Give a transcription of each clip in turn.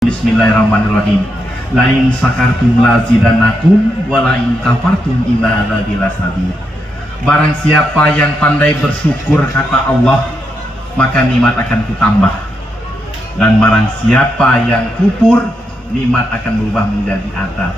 Bismillahirrahmanirrahim. Lain sakartum lazidanakum walain kafartum inna adzabi lasadid. Barang siapa yang pandai bersyukur, kata Allah, maka nikmat akan kutambah. Dan barang siapa yang kufur, nikmat akan berubah menjadi azab.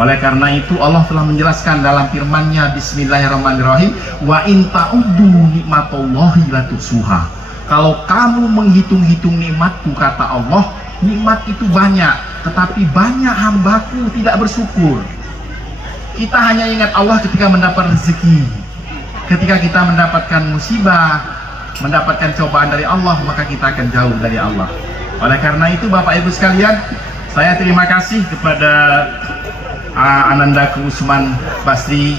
Oleh karena itu Allah telah menjelaskan dalam firman-Nya, Bismillahirrahmanirrahim, wa in ta'uddu nikmatallahi la tuhsuha. Kalau kamu menghitung-hitung nikmatku, kata Allah, nikmat itu banyak, tetapi banyak hambaku tidak bersyukur. Kita hanya ingat Allah ketika mendapat rezeki, ketika kita mendapatkan musibah, mendapatkan cobaan dari Allah, maka kita akan jauh dari Allah. Oleh karena itu Bapak Ibu sekalian, saya terima kasih kepada Anandaku Usman Basri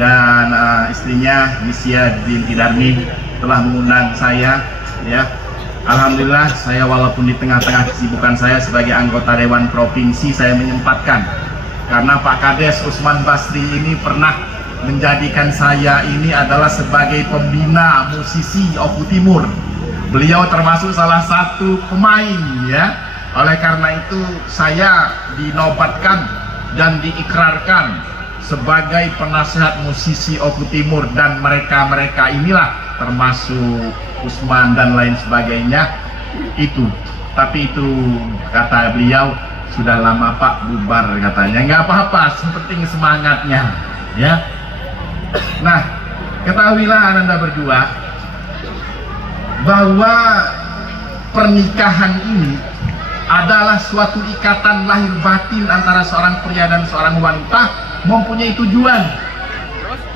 dan istrinya Misya binti Darmin telah mengundang saya, ya. Alhamdulillah, saya walaupun di tengah-tengah kesibukan saya sebagai anggota Dewan Provinsi, saya menyempatkan, karena Pak Kades Usman Basri ini pernah menjadikan saya ini adalah sebagai pembina musisi Oku Timur. Beliau termasuk salah satu pemain, ya. Oleh karena itu saya dinobatkan dan diikrarkan sebagai penasehat musisi Oku Timur, dan mereka inilah termasuk Usman dan lain sebagainya itu. Tapi itu kata beliau sudah lama Pak bubar katanya. Nggak apa-apa, yang penting semangatnya, ya. Nah, ketahuilah Ananda berdua bahwa pernikahan ini adalah suatu ikatan lahir batin antara seorang pria dan seorang wanita, mempunyai tujuan.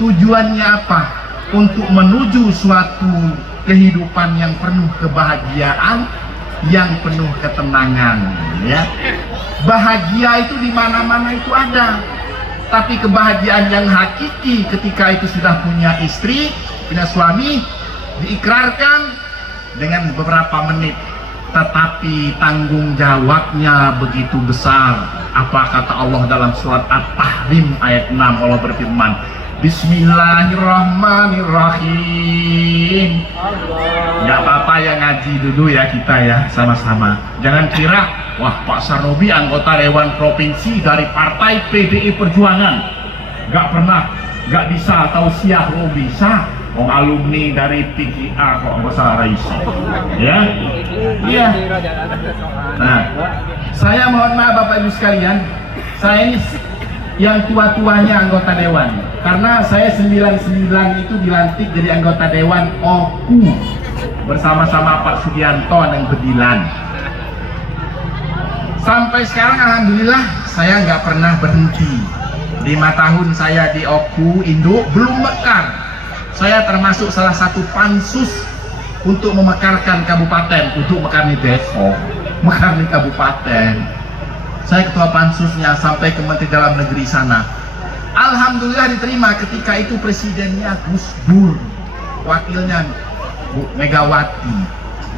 Tujuannya apa? Untuk menuju suatu kehidupan yang penuh kebahagiaan, yang penuh ketenangan, ya. Bahagia itu di mana-mana itu ada, tapi kebahagiaan yang hakiki ketika itu sudah punya istri, punya suami, diikrarkan dengan beberapa menit, tetapi tanggung jawabnya begitu besar. Apa kata Allah dalam surat At-Tahrim ayat 6? Allah berfirman, Bismillahirrahmanirrahim. Nggak apa-apa ya, ngaji dulu ya kita ya, sama-sama. Jangan kira, wah Pak Sarnobi anggota Dewan Provinsi dari Partai PDI Perjuangan, nggak pernah, nggak bisa tausiah. Lo bisa, alumni dari PGA kok bahasa Raisa, ya. Iya. Nah, saya mohon maaf Bapak Ibu sekalian, saya ini yang tua-tuanya anggota dewan, karena saya 99 itu dilantik jadi anggota dewan OKU bersama-sama Pak Sugianto dan Bedilan. Sampai sekarang alhamdulillah saya nggak pernah berhenti. 5 tahun saya di OKU Induk belum mekar. Saya termasuk salah satu pansus untuk memekarkan kabupaten, untuk mekarni desa, mekarni kabupaten. Saya ketua pansusnya sampai ke Menteri Dalam Negeri sana. Alhamdulillah diterima. Ketika itu presidennya Gus Dur, wakilnya Bu Megawati,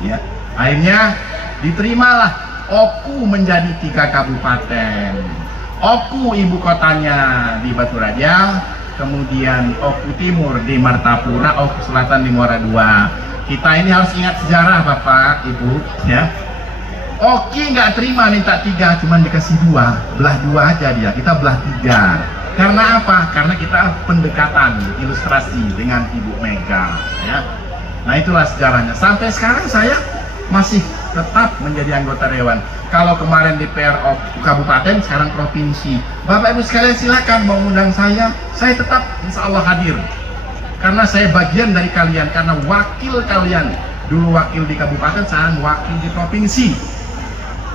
ya. Akhirnya diterimalah OKU menjadi 3 kabupaten. OKU ibu kotanya di Batu Raja, kemudian OKU Timur di Martapura, OKU Selatan di Muara II. Kita ini harus ingat sejarah Bapak Ibu, ya. Oki nggak terima minta 3, cuman dikasih 2, belah 2 aja dia, kita belah 3. Karena apa? Karena kita pendekatan, ilustrasi dengan Ibu Mega, ya. Nah itulah sejarahnya. Sampai sekarang saya masih tetap menjadi anggota dewan. Kalau kemarin DPR kabupaten, sekarang provinsi. Bapak Ibu sekalian silakan mau undang saya tetap insya Allah hadir. Karena saya bagian dari kalian, karena wakil kalian. Dulu wakil di kabupaten, sekarang wakil di provinsi.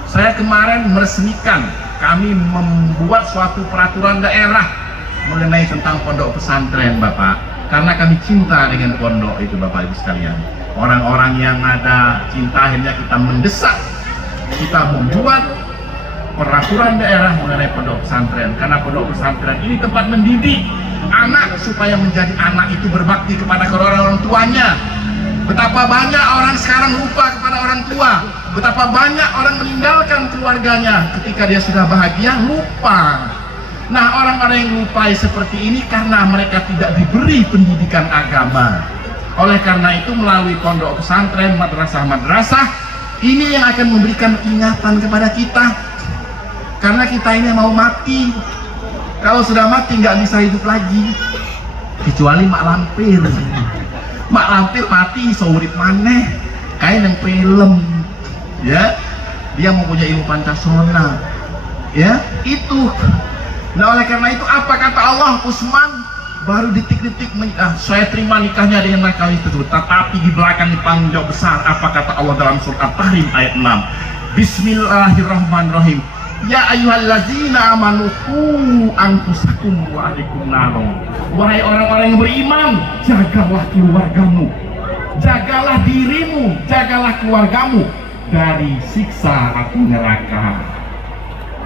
Saya kemarin meresmikan, kami membuat suatu peraturan daerah mengenai tentang pondok pesantren Bapak. Karena kami cinta dengan pondok itu Bapak Ibu sekalian. Orang-orang yang ada cinta, akhirnya kita mendesak, kita membuat peraturan daerah mengenai pondok pesantren. Karena pondok pesantren ini tempat mendidik anak supaya menjadi anak itu berbakti kepada orang tuanya. Betapa banyak orang sekarang lupa kepada orang tua, betapa banyak orang meninggalkan keluarganya ketika dia sudah bahagia, lupa. Nah, orang-orang yang lupa seperti ini karena mereka tidak diberi pendidikan agama. Oleh karena itu melalui pondok pesantren, madrasah-madrasah, Ini yang akan memberikan ingatan kepada kita, karena kita ini mau mati. Kalau sudah mati nggak bisa hidup lagi, kecuali mak lampir. Mak lampir mati seurip maneh kayak yang film, ya. Dia mempunyai ilmu Pancasona, ya itu. Nah oleh karena itu apa kata Allah? Usman baru detik-detik saya terima nikahnya dengan laki tersebut, tetapi di belakang tanggung jawab besar. Apa kata Allah dalam surat At-Tahrim ayat 6? Bismillahirrahmanirrahim. Ya ayyuhallazina amanu qu anfusakum wa ahlikum naro. Wahai orang-orang yang beriman, jagalah keluargamu, jagalah dirimu, jagalah keluargamu dari siksa api neraka.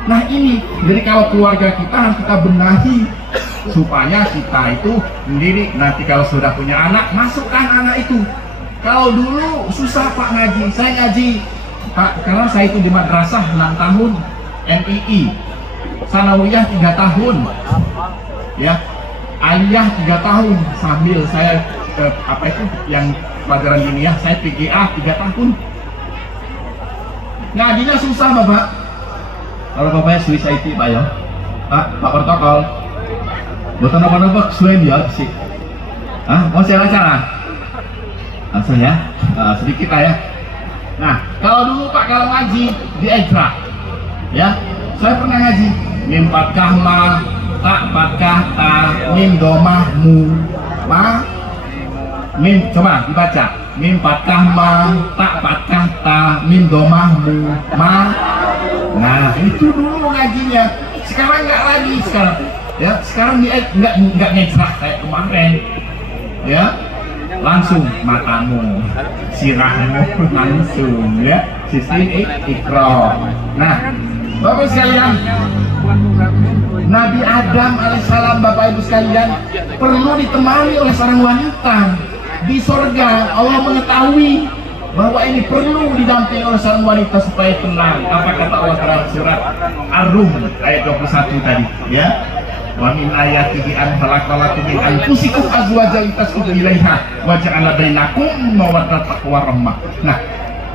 Nah ini, jadi kalau keluarga kita harus kita benahi supaya kita itu sendiri nanti kalau sudah punya anak, masukkan anak itu. Kalau dulu susah Pak ngaji, saya ngaji Pak, karena saya itu di madrasah 6 tahun, MII, Sanawiyah 3 tahun, ya, Aliyah 3 tahun, sambil saya apa itu yang pelajaran ilmiah, saya PGA 3 tahun. Ngajinya susah Bapak. Kalau Bapaknya Swiss IT Pak ya, Pak protokol bukan apa-apa kesuai dia sih. Mau saya acara langsung ya, sedikit lah ya. Nah kalau dulu Pak kalau ngaji di Ejra, ya saya pernah ngaji mim fatkah ma, tak fatkah ta, mim domah mu, ma, mim coba dibaca mim fatkah ma, tak fatkah ta, mim domah mu, ma. Nah itu dulu ngajinya, sekarang nggak lagi sekarang, ya sekarang nggak ngejrak kayak kemarin, ya langsung matamu, sirahmu langsung, ya sistem ikro. Nah Bapak sekalian, Nabi Adam alaihissalam, Bapak Ibu sekalian, perlu ditemani oleh seorang wanita di surga. Allah mengetahui bahwa ini perlu didampingi oleh seorang wanita supaya tenang. Apa kata Allah dalam surat Ar-Rum ayat 21 tadi, ya? Wa min ayatihi an khalaqalakum min anfusikum azwajan litaskunu ilaiha wa ja'ala bainakum mawaddatan wa rahmah. Nah,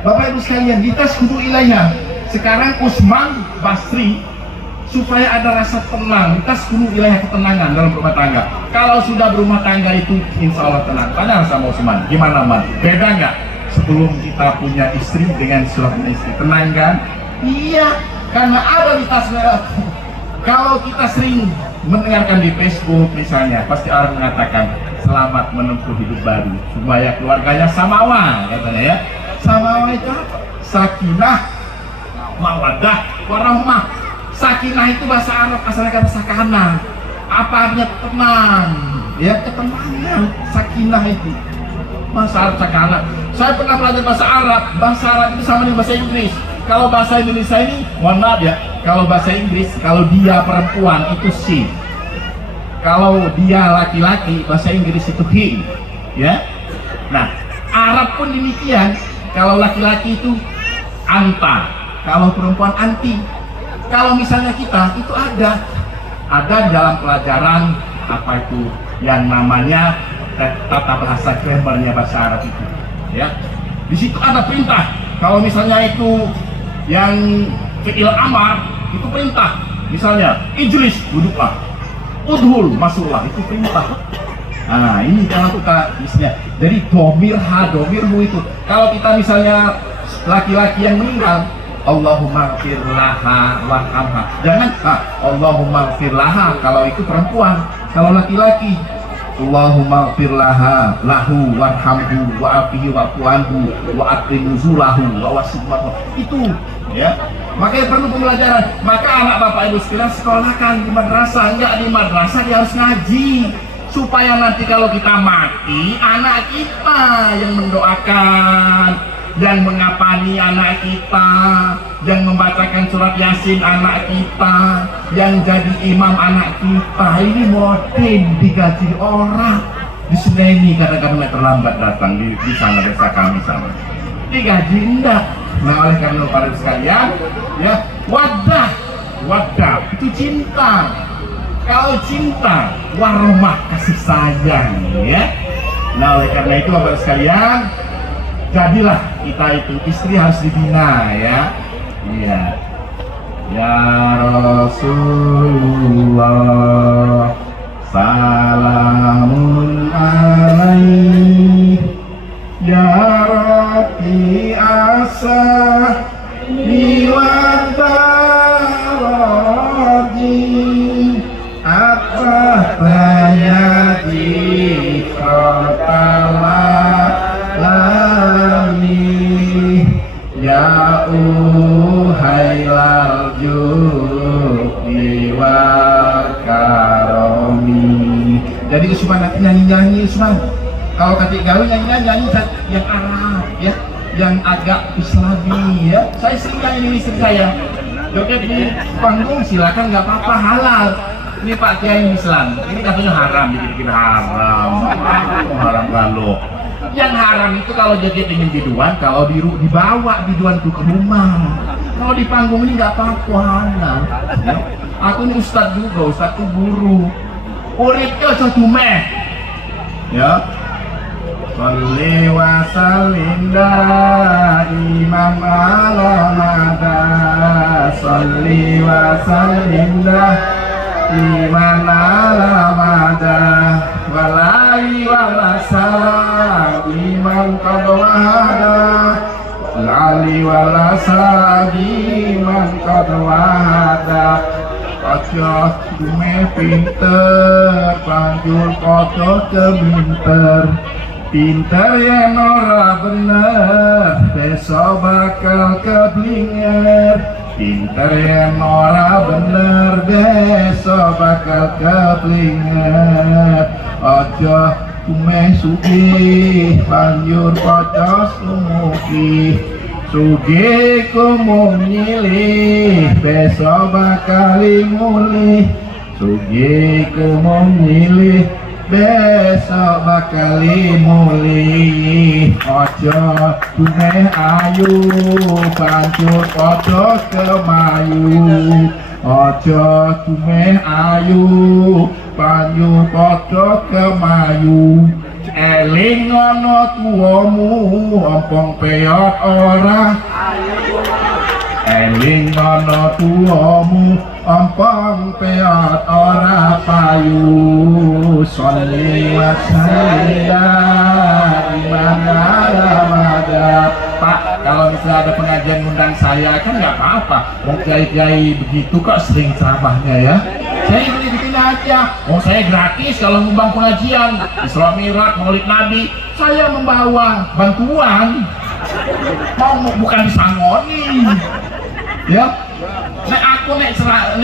Bapak Ibu sekalian, litaskunu ilaiha. Sekarang Usman Basri supaya ada rasa tenang, litaskunu ilaiha, ketenangan dalam rumah tangga. Kalau sudah berumah tangga itu insya Allah tenang. Tanya sama Usman, gimana Man? Beda nggak sebelum kita punya istri dengan suami istri? Tenang kan? Iya, karena ada di tasnya. Kalau kita sering mendengarkan di Facebook misalnya, pasti orang mengatakan selamat menempuh hidup baru supaya keluarganya samawa, katanya ya. Samawa itu apa? Sakinah, mawaddah, warahmah. Sakinah itu bahasa Arab, asalnya kan sakana. Apa artinya tenang? Ya, ketenangan. Sakinah itu bahasa Arab sakana. Saya pernah belajar bahasa Arab itu sama dengan bahasa Inggris. Kalau bahasa Indonesia ini, mohon maaf ya, kalau bahasa Inggris, kalau dia perempuan itu she, kalau dia laki-laki, bahasa Inggris itu he, ya. Nah, Arab pun demikian. Kalau laki-laki itu anta, kalau perempuan anti. Kalau misalnya kita itu ada di dalam pelajaran apa itu yang namanya tata bahasa grammarnya bahasa Arab itu, ya. Di situ ada perintah. Kalau misalnya itu yang fi'il amar itu perintah. Misalnya ijlis, duduklah. Udhul, masuklah, itu perintah. Nah, ini jangan suka misalnya. Jadi domir ha, domir hu itu. Kalau kita misalnya laki-laki yang meninggal, Allahumma gfir laha warhamha. Jangan Allahumma gfir laha kalau itu perempuan. Kalau laki-laki, Allahumma gfir laha lahu warhamhu wa'afihi wa'fu anhu wa'akrim nuzulahu wa wasibmahu. Itu, ya. Makanya perlu pembelajaran. Maka anak Bapak Ibu sekalian sekolahkan di madrasah. Enggak di madrasah, dia harus ngaji supaya nanti kalau kita mati, anak kita yang mendoakan, yang mengapani anak kita, yang membacakan surat Yasin anak kita, yang jadi imam anak kita. Ini modern digaji orang. Di sini ini kadang-kadang terlambat datang di sana desa kami sama. Digaji enggak. Nah oleh karena para sekalian, ya, wadah itu cinta. Kalau cinta, warahmah, kasih sayang, ya. Nah oleh karena itu Bapak sekalian, jadilah kita itu istri harus dibina ya. Iya. Ya Rasulullah salamun alaih ya Rabbi asa biwataraji apa bayati khotalami ya uhailal jubi wal karomi. Jadi Usman nanti nyanyi-nyanyi Usman. Kalau ketik gaul nyanyi yang Arab ya, yang agak Islami ya. Saya sering nyanyi istri saya. Joget di panggung silakan, nggak apa-apa, halal. Ini Pak Kiai Islam, ini katanya haram, dikit-dikit haram. Haram kalau yang haram itu kalau joget dengan biduan, kalau dibawa biduan itu ke rumah. Kalau di panggung ini nggak apa-apa, halal. Ya. Aku ini ustadz juga, ustadz itu guru. Uritnya satu meh, ya. Salli wa sallim imam ala mada. Salli wa sallim imam ala mada. Walai walasa imam qad wahada. Ali walasa imam qad wahada. Aja dume pinter, banjur kodo keminter. Pinter yang ora bener, besok bakal keblinger. Pinter yang ora bener, besok bakal keblinger. Aja dume sugih, banjur kodo sumugi. Sugih kumung nyilih, besok bakal mulih. Sugih kumung nyilih, besok bakal mulih. Ojo tuneh ayu, banjur ojo kemayu. Ojo tuneh ayu, banjur ojo kemayu. Eling ana tuamu, ompong peot ora. Eling ana tuamu, ompong peot ora payu. Sholli wa sallim ala. Pak, kalau misalnya ada pengajian ngundang saya kan nggak apa-apa. Mau kiai-kiai begitu kok sering ceramahnya ya. Saya bikin aja. Oh, saya gratis kalau ngundang pengajian Isra Mi'raj, Maulid Nabi. Saya membawa bantuan. Bukan disangoni. Ya. Nek aku nek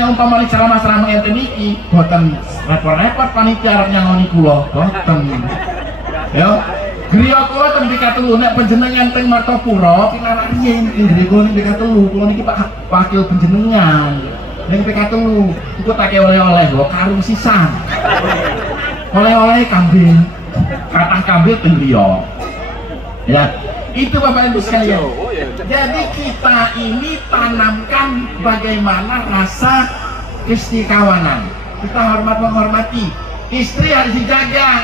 umpama ceramah-ceramah ente niki, boten repot-repot panitia arep nyangoni kula, boten. Ya. Griya kula teng Pikatelu nek panjenengan teng Martapura pinarak riyen, griya kula ning Pikatelu, kula niki Pak Wakil panjenengan. Ning Pikatelu, iku tak oleh-oleh lho karung sisan. Oleh-oleh kambing. Kathah kambing teng griya. Ya. Itu Bapak Ibu sekalian. Jadi kita ini tanamkan bagaimana rasa keistikawanan. Kita menghormati. Istri harus dijaga.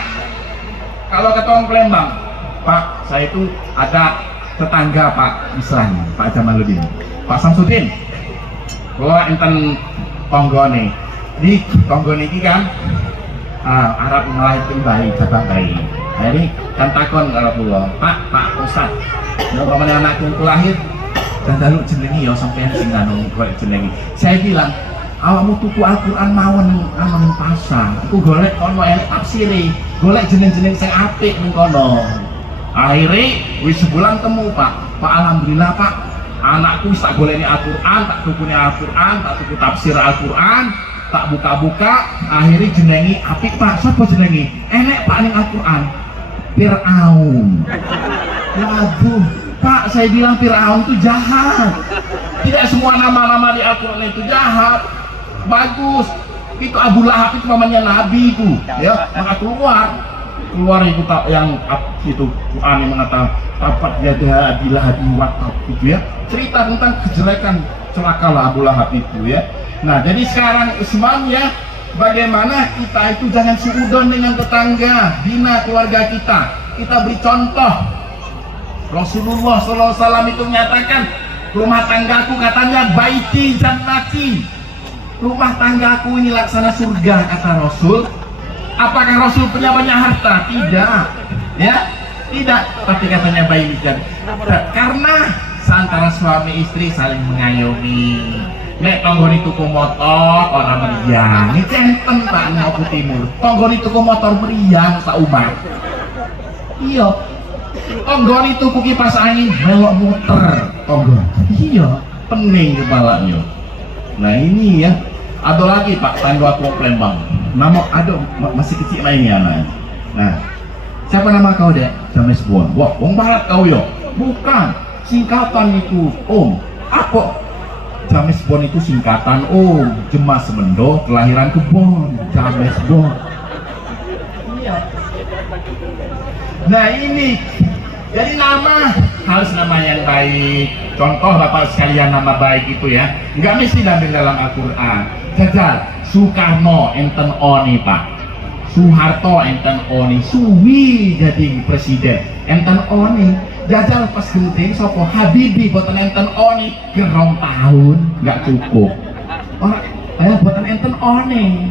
Kalau ke Tong Palembang, Pak, saya itu ada tetangga Pak Islam, Pak Jamaluddin, Pak Samsudin. Kalau enten tonggone, di tonggone ini kan Arab melahirkan bayi, cabang bayi. Jadi kan takon kalau pulau, Pak Ustad, kalau pamannya anakku lahir, dan lalu jenengi ya sampai sing anu golek jenengi. Saya bilang, awakmu tuku Al-Qur'an mawon nang pasar. Aku golek kono tafsiri, golek jeneng-jeneng sing apik ning kono. Akhirnya wis sebulan temu Pak alhamdulillah Pak, anakku wis tak golekne Al-Qur'an, tak tukune Al-Qur'an, tak tuku tafsir Al-Qur'an, tak buka-buka, akhirnya jenengi apik Pak. Sapa jenengi? Enek Pak ning Al-Qur'an. Fir'aun. Waduh, Pak, saya bilang Fir'aun itu jahat. Tidak semua nama-nama di Al-Qur'an itu jahat. Bagus. Itu Abu Lahab itu namanya nabi itu, ya. Maka keluar itu yang itu Quran yang mengatakan tapat yada Abi Lahab itu ya. Cerita tentang kejelekan celakalah Abu Lahab itu ya. Nah, jadi sekarang Usman ya, bagaimana kita itu jangan suudon dengan tetangga, bina keluarga kita beri contoh. Rasulullah SAW itu menyatakan rumah tanggaku katanya baiti jannati, rumah tanggaku ini laksana surga kata Rasul. Apakah Rasul punya banyak harta? Tidak, ya, tidak. Tapi katanya baiti jannati karena seantara suami istri saling mengayomi. Nek tonggoni tuku motor orang meriang, ini centen Pak Ngapu Timur. Tonggoni tuku motor meriang tak umat. Iya. Tonggoni tuku kipas angin melok muter. Tonggon. Iya. Pening kepalanya. Nah ini ya. Ada lagi Pak Tandu Aku Palembang. Nama ada masih kecil mainnya anak. Nah, siapa nama kau dek? James Bond. Wah, wong barat kau yo. Bukan. Singkatan itu Om. Apa? James Bond itu singkatan Om. Jemas Semendo, kelahiran Kebon. James Bond. Iya. Nah ini, jadi nama harus nama yang baik. Contoh Bapak sekalian nama baik itu ya, nggak mesti diambil dalam Al-Quran. Jajal, Soekarno enten oni Pak, Soeharto enten oni, Suwi jadi presiden enten oni. Jajal pas genting sopo Habibie boten enten oni, gerong tahun nggak cukup. Orang boten enten oni.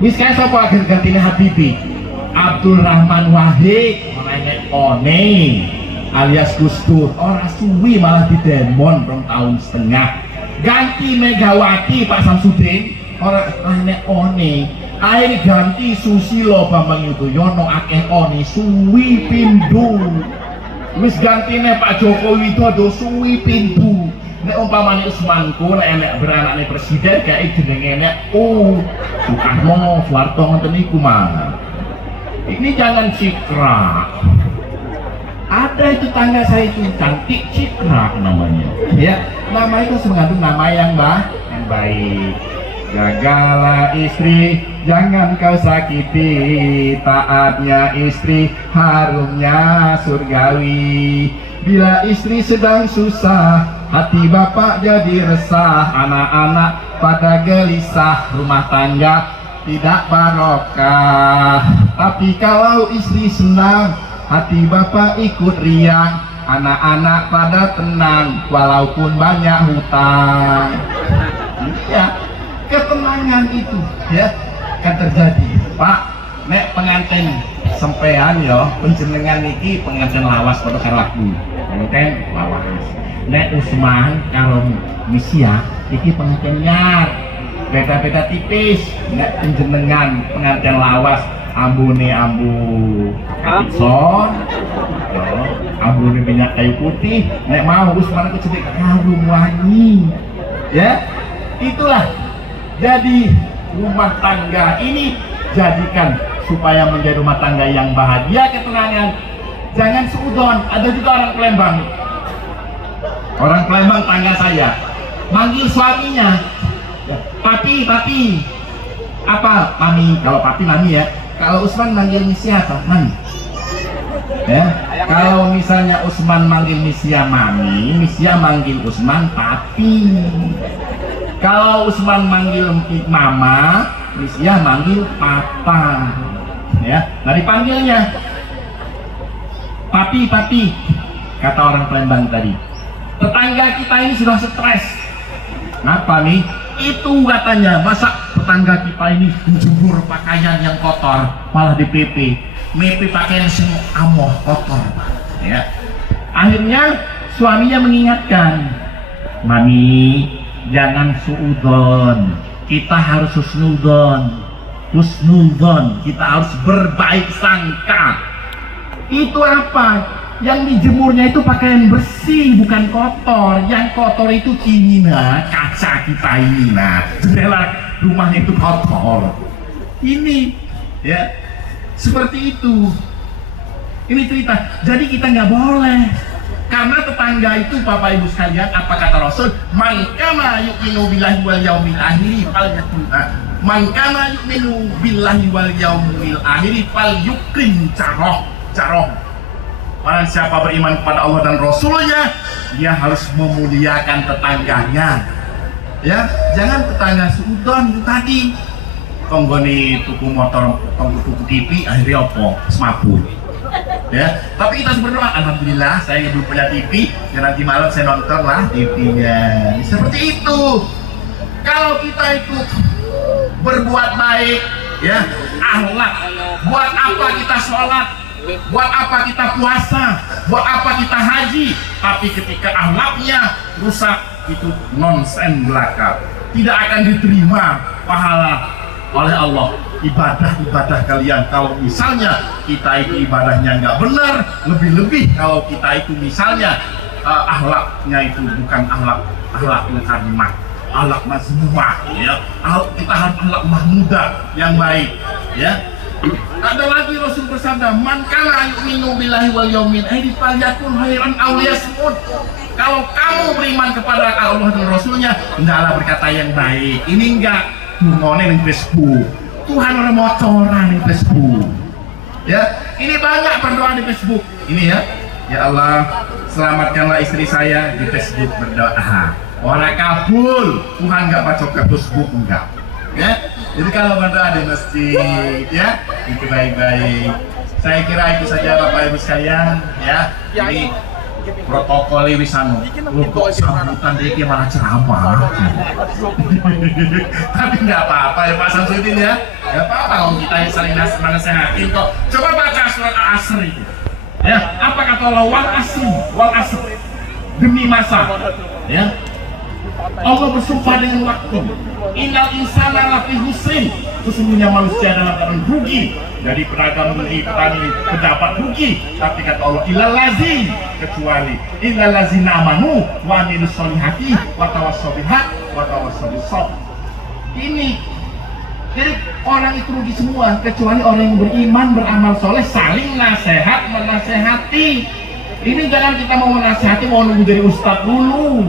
Wis kae sopo akhir gantine Habibie? Abdul Rahman Wahid menenek one alias Gus Dur. Orang suwi malah didemon 2 tahun setengah. Ganti Megawati Pak Samsudin, orang menenek one. Air ganti Susilo Bambang Yudhoyono akeh one suwi pindu. Wis gantine Pak Joko Widodo suwi pindu. Nek umpamane Usmanku nek enek beranakne presiden kayak jenenge nek Soekarno, Soeharto ngoten niku mah. Ini jangan cikrak. Ada itu tangga saya itu cantik cikrak namanya. Ya, nama itu mengandung nama yang baik. Jagalah istri, jangan kau sakiti. Taatnya istri, harumnya surgawi. Bila istri sedang susah, hati bapak jadi resah. Anak-anak pada gelisah, rumah tangga tidak barokah. Tapi kalau istri senang, hati bapak ikut riang. Anak-anak pada tenang, walaupun banyak hutang. Ya, ketenangan itu ya kan terjadi. Pak, nek pengantin sempean yo, penjenengan niki pengantin lawas pada lagu. Pengantin lawas. Nek Usman karo Misia iki pengantin nyar. Beda-beda tipis. Nek penjenengan pengantin lawas, ambune ambu Kapitson, ambune minyak kayu putih. Nek mau Usman aku cedik harum wangi. Ya, itulah. Jadi rumah tangga ini jadikan supaya menjadi rumah tangga yang bahagia, ketenangan. Jangan seudon. Ada juga orang Palembang. Orang Palembang tangga saya manggil suaminya papi, apa mami? Kalau papi mami ya. Kalau Usman manggil Misia apa? Mami. Ya. Kalau misalnya Usman manggil Misia mami, Misia manggil Usman papi. Kalau Usman manggil mama, Misia manggil papa. Ya. Nah dipanggilnya papi, kata orang Palembang tadi. Tetangga kita ini sudah stres. Kenapa nih? Itu katanya, masa tetangga kita ini menjemur pakaian yang kotor malah di PP, mepe pakaian semua amoh kotor. Ya. Akhirnya suaminya mengingatkan, mami jangan suudon, kita harus husnudon, kita harus berbaik sangka. Itu apa? Yang dijemurnya itu pakaian bersih, bukan kotor. Yang kotor itu ini nah, kaca kita ini nah, jendela rumahnya itu kotor. Ini ya seperti itu. Ini cerita. Jadi kita nggak boleh, karena tetangga itu Bapak Ibu sekalian, apa kata Rasul? Man kana yu'minu billahi wal yaumil akhir falyakul man kana yu'minu billahi wal yaumil akhir falyukrim caroh. Barang siapa beriman kepada Allah dan Rasulnya, dia harus memuliakan tetangganya. Ya, jangan tetangga seudon itu tadi. Tonggoni tuku motor, tuku TV, akhirnya apa? Semabut. Ya, tapi kita harus berdoa. Alhamdulillah saya belum punya TV, ya nanti malam saya nonton lah TV-nya. Seperti itu. Kalau kita itu berbuat baik, ya, akhlak. Buat apa kita sholat? Buat apa kita puasa? Buat apa kita haji? Tapi ketika akhlaknya rusak, itu nonsen belaka. Tidak akan diterima pahala oleh Allah ibadah kalian. Kalau misalnya kita itu ibadahnya nggak benar, lebih-lebih kalau kita itu misalnya akhlaknya itu bukan akhlak karimah, akhlak mazmumah, ya. Kita harus akhlak mahmudah yang baik, ya. Ada lagi Rasul bersabda, man kana yu'minu billahi wal yaumil akhir falyakul khairan aw liyasmut. Kalau kamu beriman kepada Allah dan Rasulnya, hendaklah berkata yang baik. Ini enggak ngomongin di Facebook. Tuhan orang motoran di Facebook. Ya, ini banyak berdoa di Facebook. Ini ya. Ya Allah, selamatkanlah istri saya di Facebook berdoa. Orang kabul, Tuhan enggak baca ke Facebook enggak. Ya. Jadi kalau berdoa di masjid, ya, itu baik-baik. Saya kira itu saja Bapak Ibu sekalian, ya. Ini protokol wisanu. Kok sambutan dia malah ceramah. Tapi nggak apa-apa ya Pak Samsudin ya. Nggak apa-apa kalau kita yang saling nasehatin kok. Coba baca surat Al-Asr itu. Ya, apa kata Allah? Wal asr. Demi masa. Ya. Allah bersumpah dengan waktu. Innal insana lafi husrin. Sesungguhnya manusia dalam keadaan rugi. Dari pedagang beli, petani, pejabat rugi. Tapi kata Allah, illal lazi, kecuali illal lazina amanu wa amilus solihati wa tawassaw bil haq wa tawassaw bis sabr. Ini jadi orang itu rugi semua kecuali orang yang beriman, beramal soleh, saling nasihat, menasehati. Ini jangan kita mau menasehati mau nunggu jadi ustadz dulu,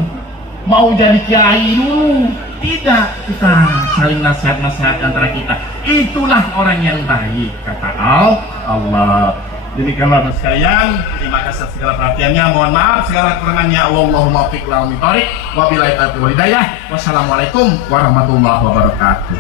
mau jadi kiai dulu. Tidak, kita saling nasihat-nasihat antara kita. Itulah orang yang baik, kata Allah. Demikianlah sekalian, terima kasih segala perhatiannya. Mohon maaf segala kekurangannya. Allahumma muwaffiq wa billahi taufiq wal hidayah. Wassalamualaikum warahmatullahi wabarakatuh.